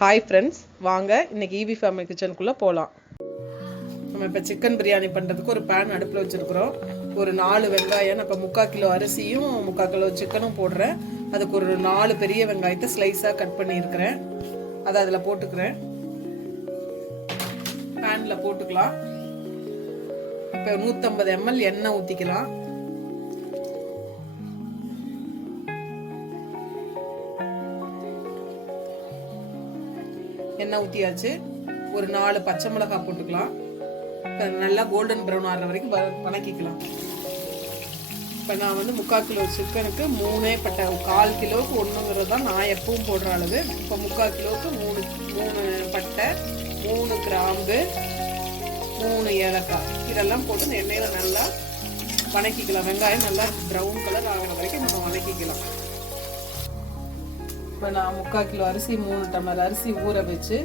Hi friends, வாங்க இன்னைக்கு EV family கிச்சனுக்குள்ளே போகலாம். நம்ம இப்போ சிக்கன் பிரியாணி பண்ணுறதுக்கு ஒரு பேன் அடுப்பில் வச்சுருக்குறோம். ஒரு 4 வெங்காயம், நான் இப்போ 3/4 கிலோ அரிசியும் 3/4 கிலோ சிக்கனும் போடுறேன். அதுக்கு ஒரு 4 பெரிய வெங்காயத்தை ஸ்லைஸாக கட் பண்ணியிருக்கிறேன். அதை அதில் போட்டுக்கிறேன். பேனில் போட்டுக்கலாம். இப்போ 150 ml எண்ணெய் ஊற்றிக்கலாம். எண்ணெய் ஊற்றியாச்சு. ஒரு 4 பச்சை மிளகாய் போட்டுக்கலாம். நல்லா கோல்டன் ப்ரௌன் ஆகிற வரைக்கும் வதக்கிக்கலாம். இப்போ நான் வந்து 3/4 கிலோ சிக்கனுக்கு 3 பட்டை, 1/4 கிலோவுக்கு 1ங்கிறது தான் நான் எப்பவும் போடுற அளவு. இப்போ 3/4 கிலோவுக்கு 3 பட்டை, 3 கிராம்பு, 3 ஏலக்காய் இதெல்லாம் போட்டு எண்ணெயில் நல்லா வதக்கிக்கலாம். வெங்காயம் நல்லா ப்ரௌன் கலர் ஆகிற வரைக்கும் நம்ம வதக்கிக்கலாம். இப்போ நான் 3/4 கிலோ அரிசி, 3 டம்ளர் அரிசி ஊற வச்சு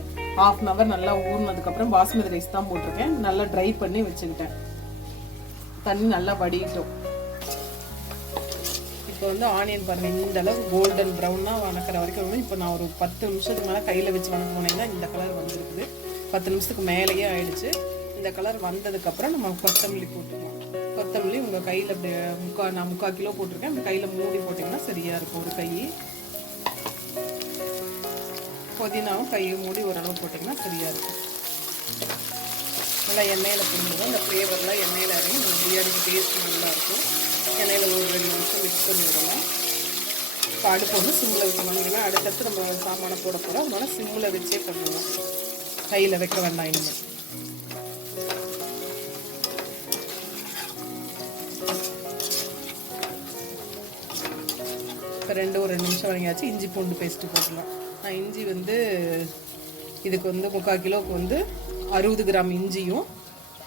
1/2 hour நல்லா ஊறினதுக்கப்புறம் பாஸ்மதி ரைஸ் தான் போட்டிருக்கேன். நல்லா ட்ரை பண்ணி வச்சுக்கிட்டேன். தண்ணி நல்லா வடிட்டோம். இப்போ வந்து ஆனியன் பாருங்கள், இந்த அளவு கோல்டன் ப்ரௌனாக வதக்கிற வரைக்கும். இப்போ நான் ஒரு 10 நிமிஷத்துக்கு மேலே கையில் வச்சு வதக்க போனேன்னா இந்த கலர் வந்துருக்குது. 10 நிமிஷத்துக்கு மேலேயே ஆயிடுச்சு. இந்த கலர் வந்ததுக்கப்புறம் நம்ம கொத்தமல்லி போட்டுக்கலாம். கொத்தமல்லி உங்கள் கையில் அப்படி நான் 3/4 கிலோ போட்டிருக்கேன். அந்த கையில் மூடி போட்டிங்கன்னா சரியாக இருக்கும். ஒரு கை புதினாவும் கையை மூடி ஓரளவு போட்டிங்கன்னா சரியாக இருக்கும். நல்லா எண்ணெயில் போடும்போது அந்த ஃப்ளேவர்லாம் எண்ணெயில் இறங்கி நம்ம பிரியாணிக்கு டேஸ்ட் நல்லா இருக்கும். எண்ணெயில் ஒரு 2 நிமிஷம் மிக்ஸ் பண்ணி விடலாம். இப்போ அடுப்பு வந்து சிம்மில் வைக்கணும். அடுத்தடுத்து நம்ம சாமானை போட போகிறோம். அதனால சிம்மில் வச்சே பண்ணுவோம். கையில் வைக்க வேண்டாம். இனிமேல் இப்போ ஒரு 2 நிமிஷம் வரையாச்சு. இஞ்சி பூண்டு பேஸ்ட்டு போடலாம். நான் இஞ்சி வந்து இதுக்கு வந்து 3/4 கிலோவுக்கு வந்து 60 கிராம் இஞ்சியும்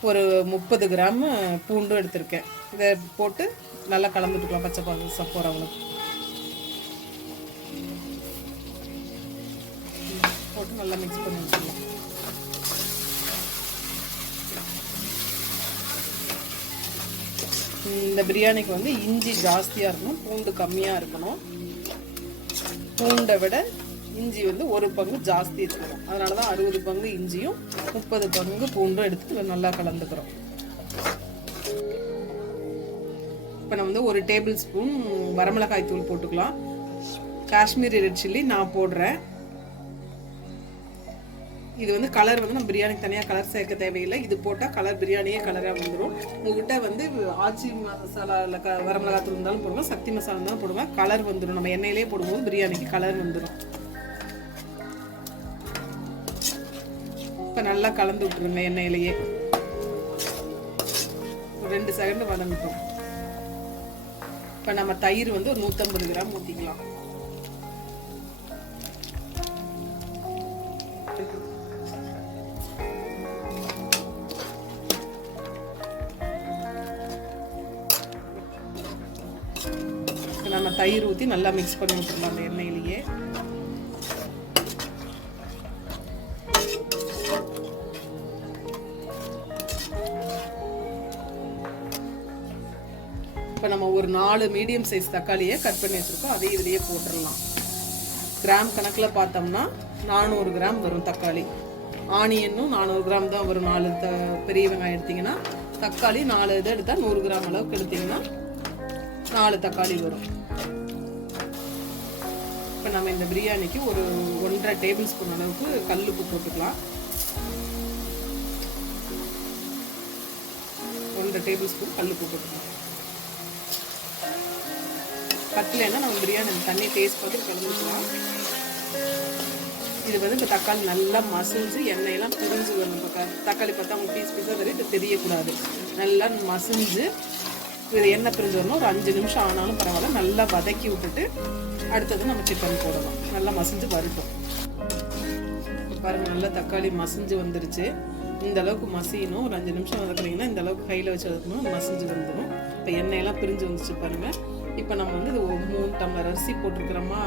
ஒரு 30 கிராம் பூண்டும் எடுத்திருக்கேன். இதை போட்டு நல்லா கலந்துட்டுக்கலாம். பச்சை பாசம் போகிறவங்களுக்கு போட்டு நல்லா மிக்ஸ் பண்ணி வச்சுக்கலாம். இந்த பிரியாணிக்கு வந்து இஞ்சி ஜாஸ்தியாக இருக்கணும், பூண்டு கம்மியாக இருக்கணும். பூண்டை விட இஞ்சி வந்து 1 பங்கு ஜாஸ்தி எடுத்துக்கிறோம். அதனால தான் 60 பங்கு இஞ்சியும் 30 பங்கு பூண்டும் எடுத்து நல்லா கலந்துக்கிறோம். இப்போ நம்ம வந்து 1 டேபிள் ஸ்பூன் வரமிளகாய் தூள் போட்டுக்கலாம். காஷ்மீரி ரெட் சில்லி நான் போடுறேன். இது வந்து கலர் வந்து நம்ம பிரியாணிக்கு தனியாக கலர் சேர்க்க தேவையில்லை. இது போட்டால் கலர் பிரியாணியே கலராக வந்துடும். உங்ககிட்ட வந்து ஆச்சி மசாலா இல்லை வரமிளகாய் தூள் இருந்தாலும் போடுவோம், சக்தி மசாலா இருந்தாலும் போடுவோம். கலர் வந்துடும். நம்ம எண்ணெயிலே போடும்போது பிரியாணிக்கு கலர் வந்துடும். இப்போ நல்லா கலந்து விட்டுருங்க. எண்ணெயிலேயே ஒரு 2 செகண்ட் வதங்கிட்டோம். இப்போ நம்ம தயிர் வந்து ஒரு 150 கிராம் ஊற்றிக்கலாம். நம்ம தயிர் ஊற்றி நல்லா மிக்ஸ் பண்ணி விட்டுருலாம் அந்த எண்ணெயிலேயே. இப்போ நம்ம ஒரு 4 மீடியம் சைஸ் தக்காளியை கட் பண்ணி வச்சுருக்கோம். அதே இதுலேயே போட்டுடலாம். கிராம் கணக்கில் பார்த்தோம்னா 400 கிராம் வரும் தக்காளி. ஆனியனும் 400 கிராம் தான் வரும். 4 பெரிய வெங்காயம் எடுத்திங்கன்னா, தக்காளி 4 இது எடுத்தால் 100 கிராம் அளவுக்கு எடுத்திங்கன்னா 4 தக்காளி வரும். இப்போ நம்ம இந்த பிரியாணிக்கு ஒரு 1.5 டேபிள் ஸ்பூன் அளவுக்கு கல்லுப்பு போட்டுக்கலாம். 1.5 டேபிள் ஸ்பூன் கல்லுப்பு போட்டுக்கலாம். பத்தலைன்னா நம்ம பிரியாணி தண்ணி டேஸ்ட் பார்த்து கலந்துக்கலாம். இது வந்து இப்போ தக்காளி நல்லா மசிஞ்சு எண்ணெயெல்லாம் பிரிஞ்சு வரணும். இப்போ தக்காளி பார்த்தா அவங்க பீஸ் பீஸாக வரைக்கும் தெரியக்கூடாது. நல்லா மசிஞ்சு இது எண்ணெய் பிரிஞ்சு வரணும். ஒரு 5 நிமிஷம் ஆனாலும் பரவாயில்ல. நல்லா வதக்கி விட்டுட்டு அடுத்தது நம்ம சிக்கன் போடலாம். நல்லா மசிஞ்சு வரட்டும். பாருங்கள், நல்லா தக்காளி மசிஞ்சு வந்துருச்சு. இந்த அளவுக்கு மசியணும். ஒரு 5 நிமிஷம் வதக்குறீங்கன்னா இந்த அளவுக்கு கையில் வச்சு வதக்கணும், மசிஞ்சு வந்துடும். இப்போ எண்ணெயெல்லாம் பிரிஞ்சு வந்துச்சு பாருங்கள். இப்போ நம்ம வந்து இது 3 டம்ளர் அரிசி போட்டிருக்கிறோமா.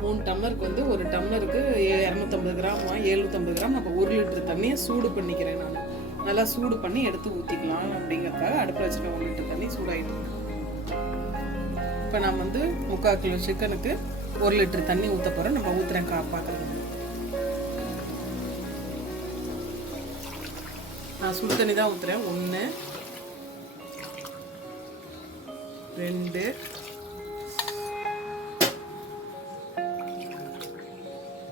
3 டம்ளருக்கு வந்து ஒரு டம்ளருக்கு 250 கிராமா 750 கிராம். நம்ம 1 லிட்டர் தண்ணியை சூடு பண்ணிக்கிறேன். நான் நல்லா சூடு பண்ணி எடுத்து ஊற்றிக்கலாம் அப்படிங்கிறதுக்காக அடுப்பில் வச்சுருக்கேன். 1 லிட்டர் தண்ணி சூடாகிடும். இப்போ நான் வந்து 3/4 கிலோ சிக்கனுக்கு 1 லிட்டர் தண்ணி ஊற்ற போகிறேன். நம்ம ஊற்றுறேன் பார்க்குறது. நான் சுடு தண்ணி தான் ஊற்றுறேன். 1 2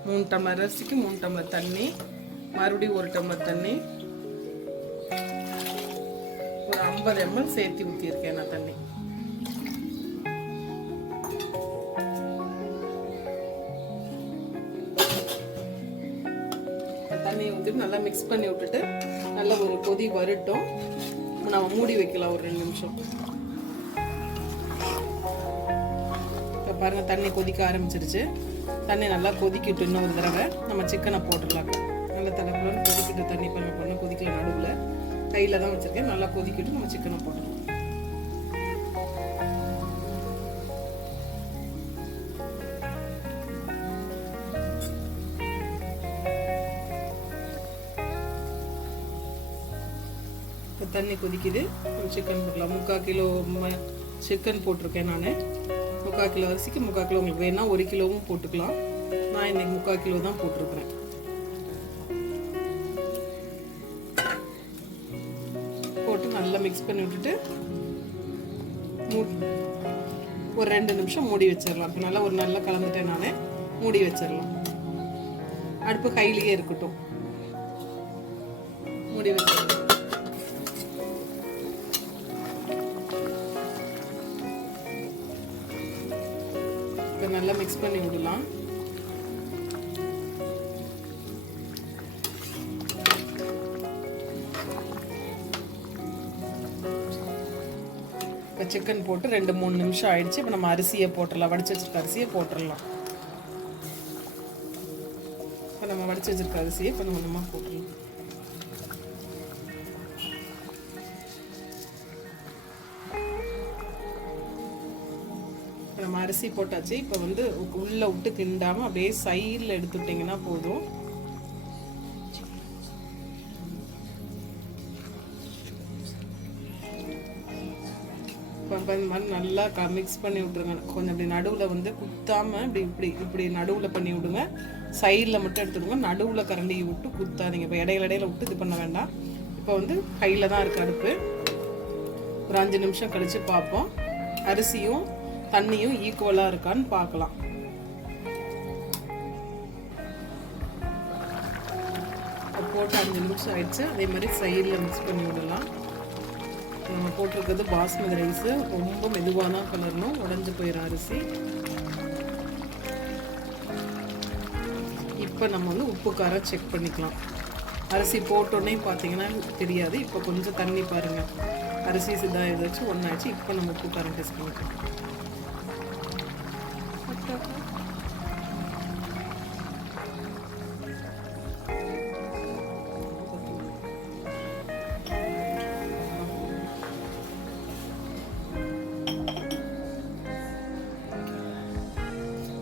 3 டம்ளர் அரிசிக்கு 3 டம்ளர் தண்ணி, மறுபடியும் 1 டம்ளர் தண்ணி, ஒரு 50 ml சேர்த்து ஊற்றியிருக்கேன் நான் தண்ணி. தண்ணியை ஊற்றிட்டு நல்லா மிக்ஸ் பண்ணி விட்டுட்டு நல்லா ஒரு கொதி வரட்டும். நம்ம மூடி வைக்கலாம் ஒரு 2 நிமிஷம். இப்போ பாருங்கள் தண்ணி கொதிக்க ஆரம்பிச்சிருச்சு. தண்ணி நல்லா கொதிக்கிட்டு இன்னொரு தடவை நம்ம சிக்கனை போட்டுடலாம். நல்லா தலைப்புலன்னு கொதிக்கிட்டு தண்ணி பண்ண கொதிக்கல, நடுவில் கையில் தான் வச்சுருக்கேன். நல்லா கொதிக்கிட்டு நம்ம சிக்கனை போட்டுடலாம். தண்ணி கொதிக்குது. சிக்கன் போடலாம். 3/4 கிலோ சிக்கன் போட்டிருக்கேன் நான். 3/4 கிலோ அரிசிக்கு 3/4 கிலோ. உங்களுக்கு வேணா 1 கிலோவும் போட்டுக்கலாம். நான் இன்னைக்கு 3/4 கிலோ தான் போட்டிருக்கிறேன். போட்டு நல்லா மிக்ஸ் பண்ணி விட்டுட்டு ஒரு 2 நிமிஷம் மூடி வச்சிடலாம். இப்போ நல்லா நல்லா கலந்துட்டேன் நான். மூடி வச்சிடலாம். அடுப்பு ஹைலியே இருக்கட்டும். மூடி வச்சிடலாம். நல்லா மிக்ஸ் பண்ணி விடலாம். இப்போ சிக்கன் போட்டு 2-3 நிமிஷம் ஆயிடுச்சு. இப்போ நம்ம அரிசியை போட்டுடலாம். வடிச்சு வச்சிருக்க அரிசியை போட்டுடலாம். இப்போ நம்ம வடிச்சு வச்சிருக்க அரிசியை இப்போ நம்ம போட்டுடலாம். நம்ம அரிசி போட்டாச்சு. இப்போ வந்து உள்ள விட்டு கிண்டாமல் அப்படியே சைடில் எடுத்துட்டிங்கன்னா போதும். இப்போ இந்த மாதிரி நல்லா மிக்ஸ் பண்ணி விட்ருங்க. கொஞ்சம் அப்படி நடுவில் வந்து குத்தாமல் இப்படி நடுவில் பண்ணி விடுங்க. சைடில் மட்டும் எடுத்துடுங்க. நடுவில் கரண்டியை விட்டு குத்தாதீங்க. இப்போ இடையில விட்டு இது பண்ண வேண்டாம். இப்போ வந்து ஹையில் தான் இருக்குது அடுப்பு. ஒரு 5 நிமிஷம் கழித்து பார்ப்போம். அரிசியும் தண்ணியும் ஈக்குவலாக இருக்கான்னு பார்க்கலாம். போட்டு 5 நிமிஷம் ஆயிடுச்சு. அதே மாதிரி சைடில் மிக்ஸ் பண்ணி விடலாம். நம்ம போட்டிருக்கிறது பாஸ்மதி ரைஸு. ரொம்ப மெதுவாக தான் கலரணும், உடஞ்சி போயிடும் அரிசி. இப்போ நம்ம வந்து உப்பு காரம் செக் பண்ணிக்கலாம். அரிசி போட்டோன்னே பார்த்தீங்கன்னா தெரியாது. இப்போ கொஞ்சம் தண்ணி பாருங்கள். அரிசி சிதாக ஏதாச்சும் ஒன்றாச்சு. இப்போ நம்ம உப்பு காரம் டெஸ்ட் பண்ணிக்கலாம்.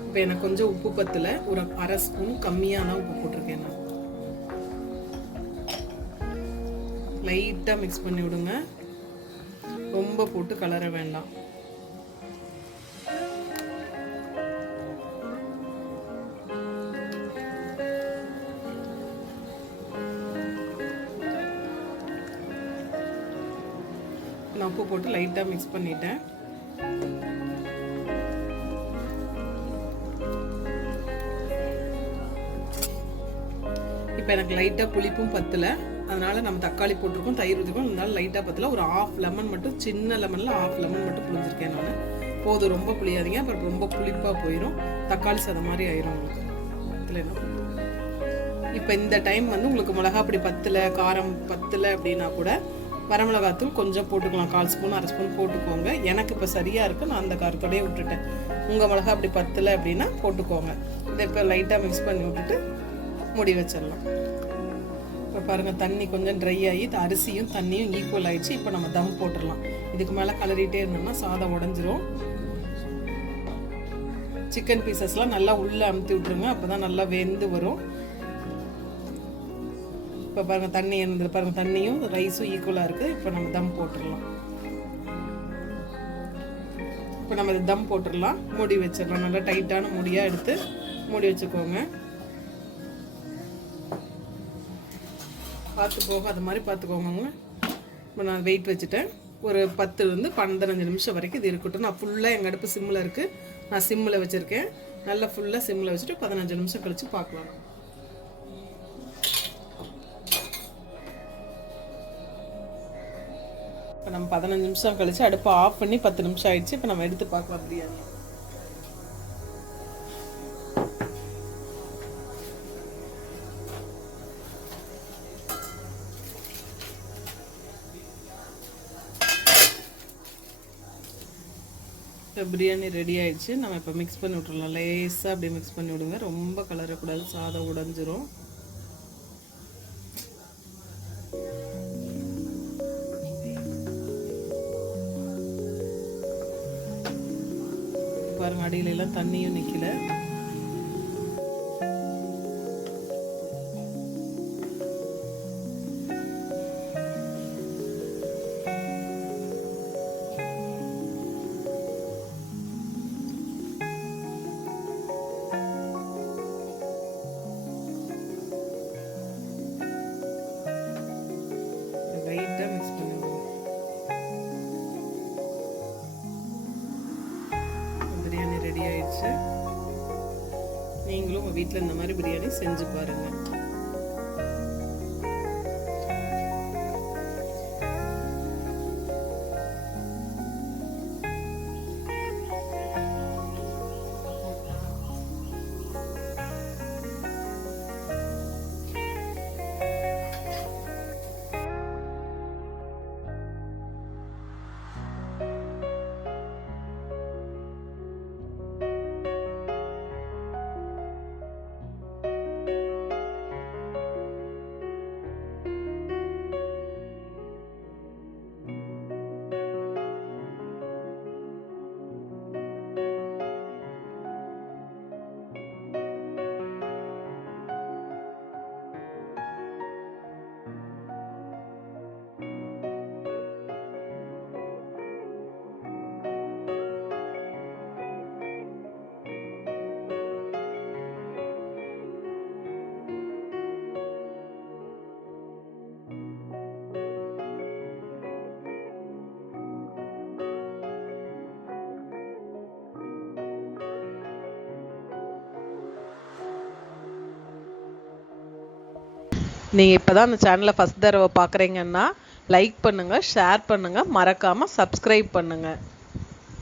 இப்போ எனக்கு கொஞ்சம் உப்பு பத்தல. ஒரு 1/2 ஸ்பூன் கம்மியாக தான் உப்பு போட்டிருக்கேன் நான். லைட்டாக மிக்ஸ் பண்ணி விடுங்க. ரொம்ப போட்டு கலர வேண்டாம். நான் உப்பு போட்டு லைட்டாக மிக்ஸ் பண்ணிட்டேன். இப்போ எனக்கு லைட்டாக புளிப்பும் பத்தலை. அதனால் நம்ம தக்காளி போட்டிருக்கோம், தயிர் ஊற்றிருக்கோம். அதனால லைட்டாக பத்தலை. ஒரு 1/2 லெமன் மட்டும், சின்ன லெமனில் 1/2 லெமன் மட்டும் புளிஞ்சிருக்கேன் நான். போதும், ரொம்ப புளியாதீங்க. அப்புறம் ரொம்ப புளிப்பாக போயிடும். தக்காளி சாதம் மாதிரி ஆயிரும் உங்களுக்கு. பத்தலை என்ன. இப்போ இந்த டைம் வந்து உங்களுக்கு மிளகா அப்படி பத்தலை, காரம் பத்தலை அப்படின்னா கூட வரமிளகாத்தூள் கொஞ்சம் போட்டுக்கலாம். 1/4 ஸ்பூன் 1/2 ஸ்பூன் போட்டுக்கோங்க. எனக்கு இப்போ சரியாக இருக்குது. நான் அந்த காரத்தோடய விட்டுட்டேன். உங்கள் மிளகா அப்படி பத்தலை அப்படின்னா போட்டுக்கோங்க. இதை இப்போ லைட்டாக மிக்ஸ் பண்ணி விட்டுட்டு மூடி வச்சிடலாம். இப்போ பாருங்கள் தண்ணி கொஞ்சம் ட்ரை ஆகி அரிசியும் தண்ணியும் ஈக்குவல் ஆகிடுச்சு. இப்போ நம்ம தம் போட்டுடலாம். இதுக்கு மேலே கலரிட்டே இருந்தோம்னா சாதம் உடஞ்சிரும். சிக்கன் பீசஸ்லாம் நல்லா உள்ளே அமுத்தி விட்ருங்க. அப்போ தான் நல்லா வெந்து வரும். இப்போ பாருங்கள் தண்ணி இருந்தது பாருங்கள். தண்ணியும் ரைஸும் ஈக்குவலாக இருக்குது. இப்போ நம்ம தம் போட்டுடலாம். இப்போ நம்ம இது தம் போட்டுடலாம். மூடி வச்சிடலாம். நல்லா டைட்டான மூடியாக எடுத்து மூடி வச்சுக்கோங்க. பார்த்து போகாத மாதிரி பார்த்துக்கோங்க. இப்போ நான் வெயிட் வச்சுட்டேன். ஒரு 10 to 15 நிமிஷம் வரைக்கும் இது இருக்கட்டும். நான் ஃபுல்லாக எங்கள் அடுப்பு சிம்மில் இருக்குது. நான் சிம்மில் வச்சுருக்கேன். நல்லா ஃபுல்லாக சிம்மில் வச்சுட்டு 15 நிமிஷம் கழித்து பார்க்கலாம். இப்போ நம்ம 15 நிமிஷம் கழித்து அடுப்பை ஆஃப் பண்ணி 10 நிமிஷம் ஆயிடுச்சு. இப்போ நம்ம எடுத்து பார்க்கலாம் பிரியாணி. இப்போ பிரியாணி ரெடி ஆயிடுச்சு. நம்ம இப்போ மிக்ஸ் பண்ணி விட்டுறலாம். லேசாக அப்படியே மிக்ஸ் பண்ணி விடுங்க. ரொம்ப கலரக்கூடாது, சாதம் உடைஞ்சிரும். பாருங்க, அடியில எல்லாம் தண்ணியும் நிற்கல. லைட்டாக மிக்ஸ் பண்ணிவிடுவோம். பிரியாணி ரெடி ஆயிடுச்சு. நீங்களும் உங்கள் வீட்டில் இந்த மாதிரி பிரியாணி செஞ்சு பாருங்கள். நீங்கள் இப்போ தான் அந்த சேனலை ஃபஸ்ட் தடவை பார்க்குறீங்கன்னா லைக் பண்ணுங்கள், ஷேர் பண்ணுங்கள், மறக்காமல் சப்ஸ்கிரைப் பண்ணுங்கள்.